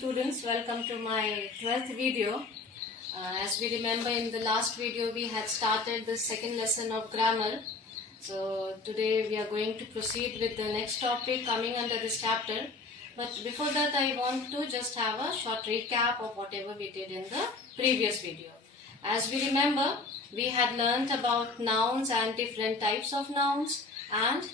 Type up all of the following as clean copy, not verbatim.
students, welcome to my 12th video. As we remember, in the last video we had started the second lesson of grammar. So today we are going to proceed with the next topic coming under this chapter. But before that, I want to just have a short recap of whatever we did in the previous video. As we remember, we had learnt about nouns and different types of nouns, and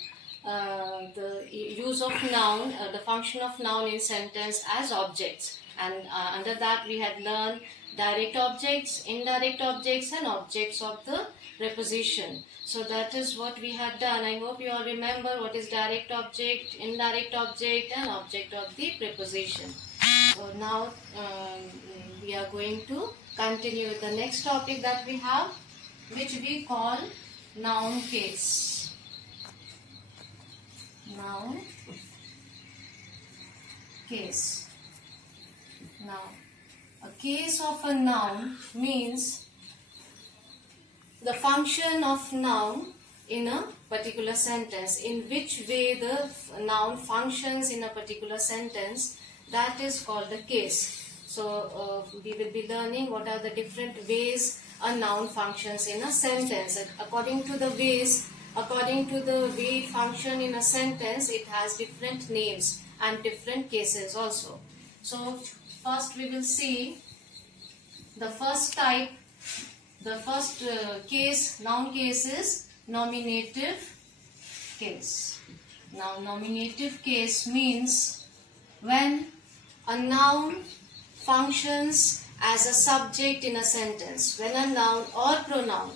the use of noun, the function of noun in sentence as objects. And under that we had learned direct objects, indirect objects, and objects of the preposition. So that is what we had done. I hope you all remember what is direct object, indirect object, and object of the preposition. So now we are going to continue with the next topic that we have, which we call noun case. Noun case. Now, a case of a noun means the function of noun in a particular sentence, in which way the noun functions in a particular sentence, that is called the case. So we will be learning what are the different ways a noun functions in a sentence. According to the way it functions in a sentence, it has different names and different cases also. So first we will see the first type. The first case, noun case, is nominative case. Now, nominative case means when a noun functions as a subject in a sentence. When a noun or pronoun,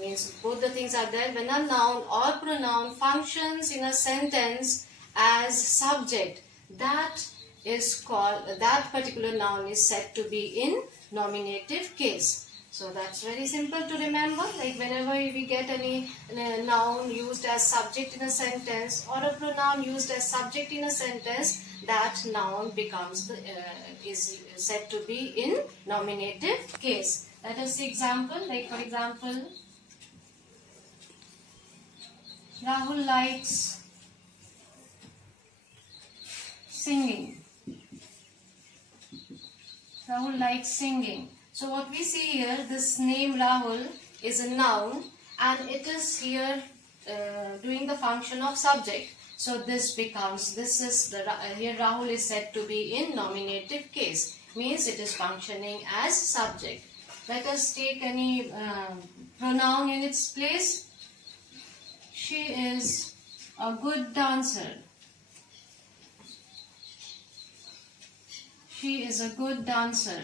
means both the things are there, when a noun or pronoun functions in a sentence as subject, that is called, that particular noun is said to be in nominative case. So that's very simple to remember. Like whenever we get any noun used as subject in a sentence or a pronoun used as subject in a sentence, that noun becomes is said to be in nominative case. Let us see example. Like for example, Rahul likes singing. Rahul likes singing. So what we see here, this name Rahul is a noun and it is here doing the function of subject. So this becomes, here Rahul is said to be in nominative case, means it is functioning as subject. Let us take any pronoun in its place. She is a good dancer. She is a good dancer.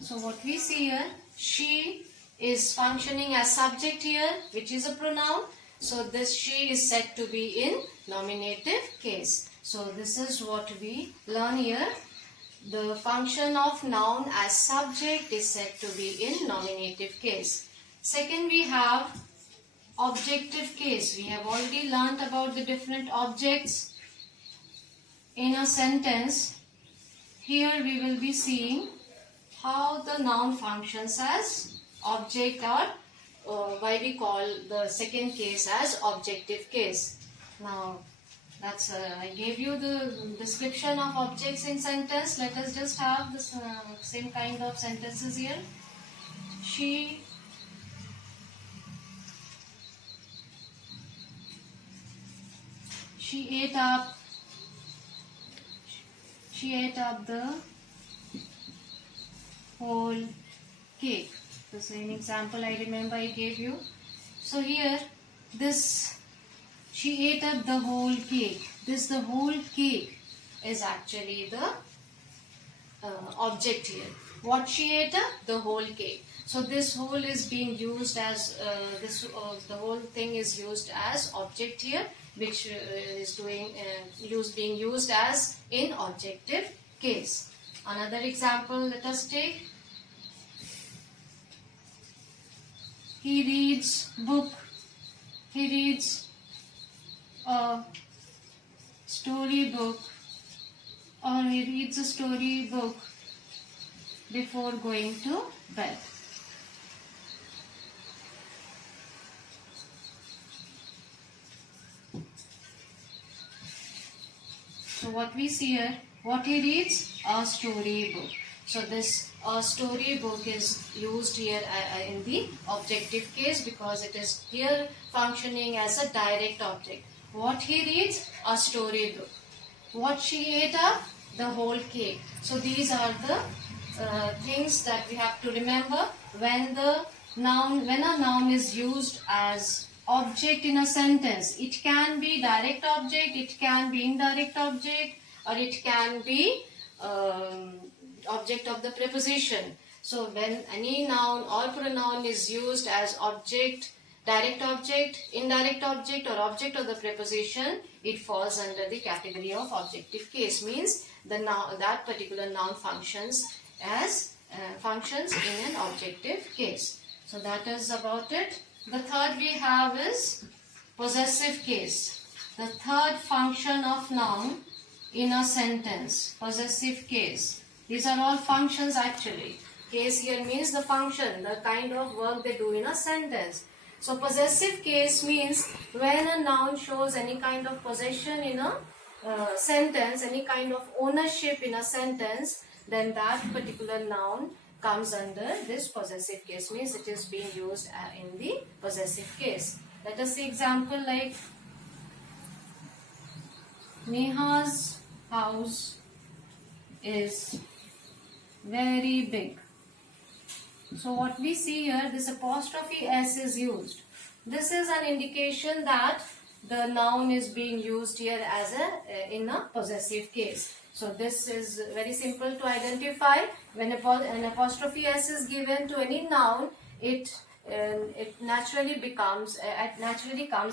So what we see here, she is functioning as subject here, which is a pronoun. So this she is said to be in nominative case. So this is what we learn here. The function of noun as subject is said to be in nominative case. Second, we have objective case. We have already learnt about the different objects in a sentence. Here we will be seeing how the noun functions as object, or why we call the second case as objective case. Now that's I gave you the description of objects in sentence. Let us just have this same kind of sentences here. She ate up the whole cake. The same example I remember I gave you. So here, this, she ate up the whole cake. The whole cake is actually the object here. What she ate up? The whole cake. So this whole is being used as, the whole thing is used as object here, which is being used as in objective case. Another example, let us take. He reads book. He reads a storybook, or he reads a storybook before going to bed. So what we see here, What he reads? A storybook. So this storybook is used here in the objective case because it is here functioning as a direct object. What he reads? A storybook. What she ate up? The whole cake. So these are the things that we have to remember when a noun is used as object in a sentence. It can be direct object, it can be indirect object, or it can be object of the preposition. So when any noun or pronoun is used as object, direct object, indirect object, or object of the preposition, it falls under the category of objective case. Means the noun, that particular noun functions as functions in an objective case. So that is about it. The third we have is possessive case. The third function of noun in a sentence. Possessive case. These are all functions actually. Case here means the function, the kind of work they do in a sentence. So possessive case means when a noun shows any kind of possession in a sentence, any kind of ownership in a sentence, then that particular noun comes under this possessive case. Means it is being used in the possessive case. Let us see example like Neha's house is very big. So what we see here, this apostrophe s is used. This is an indication that the noun is being used here as in a possessive case. So this is very simple to identify. When an apostrophe s is given to any noun, it naturally comes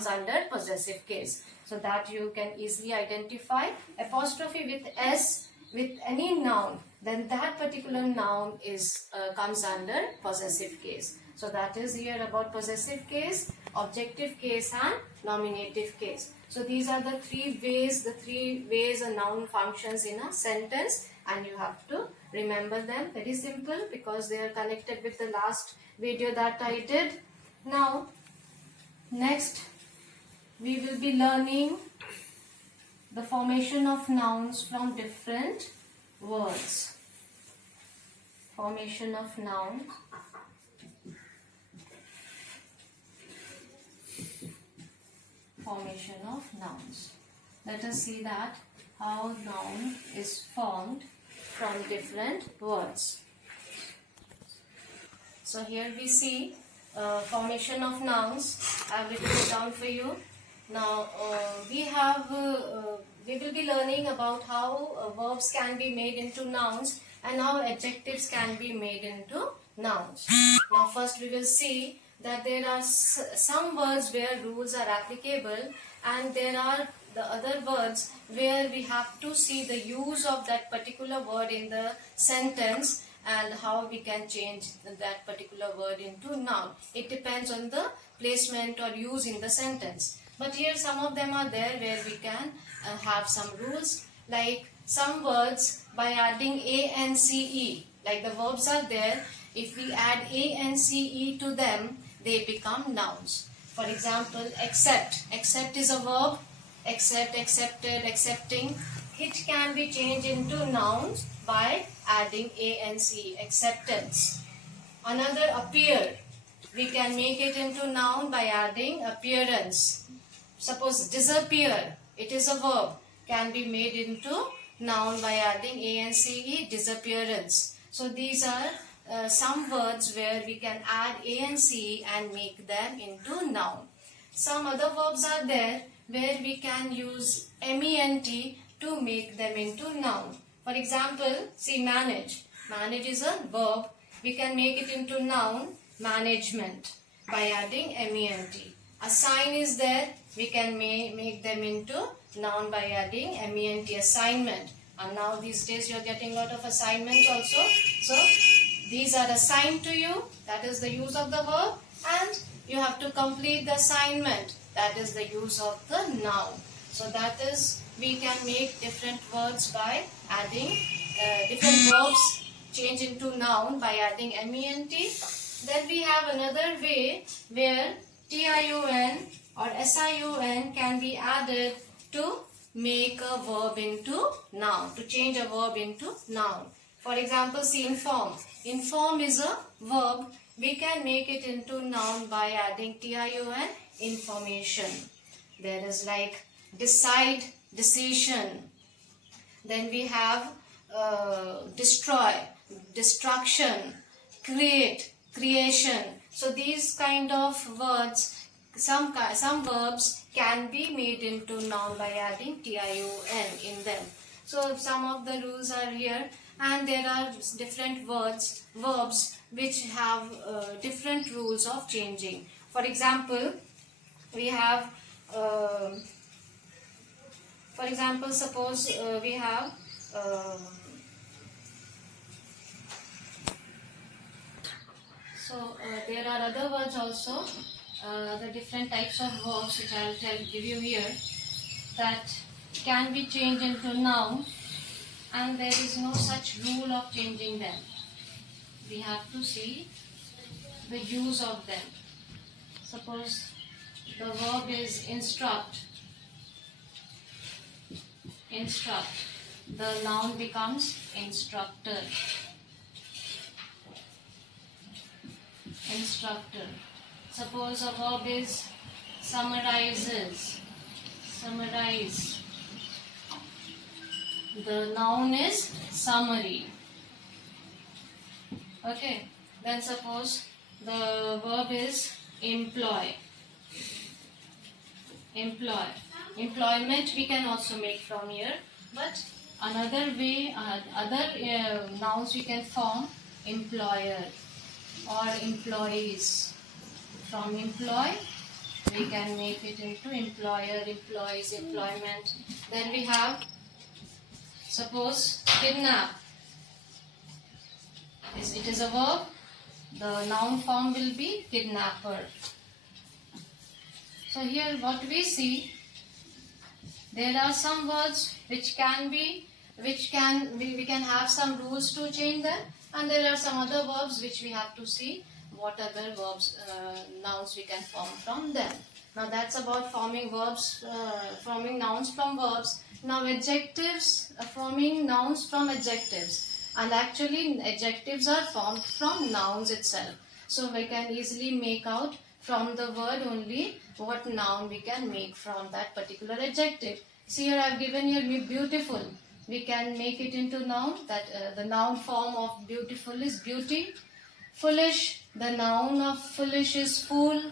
under possessive case. So that you can easily identify. Apostrophe with s with any noun, then that particular noun is comes under possessive case. So that is here about possessive case, objective case, and nominative case. So these are the three ways a noun functions in a sentence, and you have to remember them. Very simple because they are connected with the last video that I did. Now, next we will be learning the formation of nouns from different words. Formation of noun. Formation of nouns. Let us see that how noun is formed from different words. So here we see formation of nouns. I have written it down for you. Now we will be learning about how verbs can be made into nouns and how adjectives can be made into nouns. Now first we will see that there are some words where rules are applicable, and there are the other words where we have to see the use of that particular word in the sentence and how we can change that particular word into noun. It depends on the placement or use in the sentence. But here some of them are there where we can have some rules, like some words by adding ance, like the verbs are there. If we add ance to them, they become nouns. For example, accept. Accept is a verb. Accept, accepted, accepting. It can be changed into nouns by adding ance, acceptance. Another, appear. We can make it into noun by adding appearance. Suppose disappear. It is a verb. Can be made into noun by adding ance, disappearance. So these are some words where we can add ance and make them into noun. Some other verbs are there where we can use ment to make them into noun. For example, see manage. Manage is a verb. We can make it into noun, management, by adding ment. Assign is there. We can make them into noun by adding ment, assignment. And now these days you are getting a lot of assignments also. So these are assigned to you. That is the use of the verb. And you have to complete the assignment. That is the use of the noun. So that is, we can make different words by adding different verbs change into noun by adding ment. Then we have another way where tion or sion can be added to make a verb into noun, to change a verb into noun. For example, see inform. Inform is a verb. We can make it into noun by adding tion, information. There is like decide, decision. Then we have destroy, destruction, create, creation. So these kind of words, some verbs can be made into noun by adding tion in them. So some of the rules are here, and there are different verbs which have different rules of changing. For example, we have suppose we have there are other words also, the different types of verbs which I will give you here, that can be changed into noun, and there is no such rule of changing them. We have to see the use of them. Suppose the verb is instruct. Instruct. The noun becomes instructor. Instructor. Suppose a verb is summarizes. Summarize. The noun is summary. Okay. Then suppose the verb is employ. Employ. Employment we can also make from here, but another way, other nouns we can form employer or employees. From employ we can make it into employer, employees, employment. Then we have, suppose, kidnap. It is a verb. The noun form will be kidnapper. So here what we see, there are some words which can be, we can have some rules to change them, and there are some other verbs which we have to see what other verbs, nouns we can form from them. Now that's about forming verbs, forming nouns from verbs. Now adjectives, forming nouns from adjectives. And actually adjectives are formed from nouns itself. So we can easily make out from the word only what noun we can make from that particular adjective. See here I have given here beautiful. We can make it into noun. That the noun form of beautiful is beauty. Foolish, the noun of foolish is fool.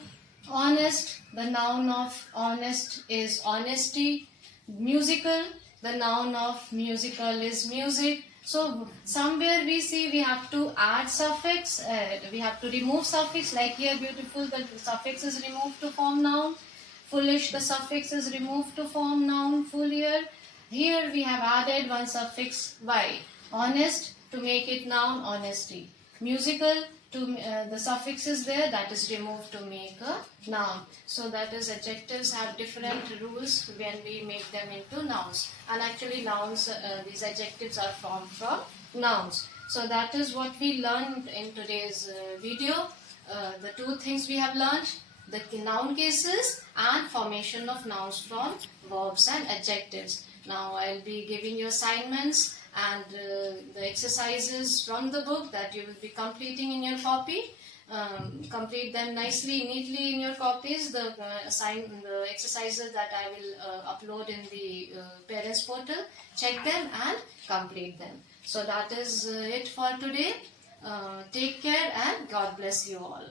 Honest, the noun of honest is honesty. Musical, the noun of musical is music. So somewhere we see we have to add suffix, we have to remove suffix, like here beautiful, the suffix is removed to form noun. Foolish, the suffix is removed to form noun, full year. Here we have added one suffix y. Honest, to make it noun, honesty. Musical, the suffix is there, that is removed to make a noun. So that is, adjectives have different rules when we make them into nouns. And actually nouns, these adjectives are formed from nouns. So that is what we learned in today's video. The two things we have learned, the noun cases and formation of nouns from verbs and adjectives. Now I will be giving you assignments and the exercises from the book that you will be completing in your copy. Complete them nicely, neatly in your copies. The exercises that I will upload in the parents portal. Check them and complete them. So that is it for today. Take care and God bless you all.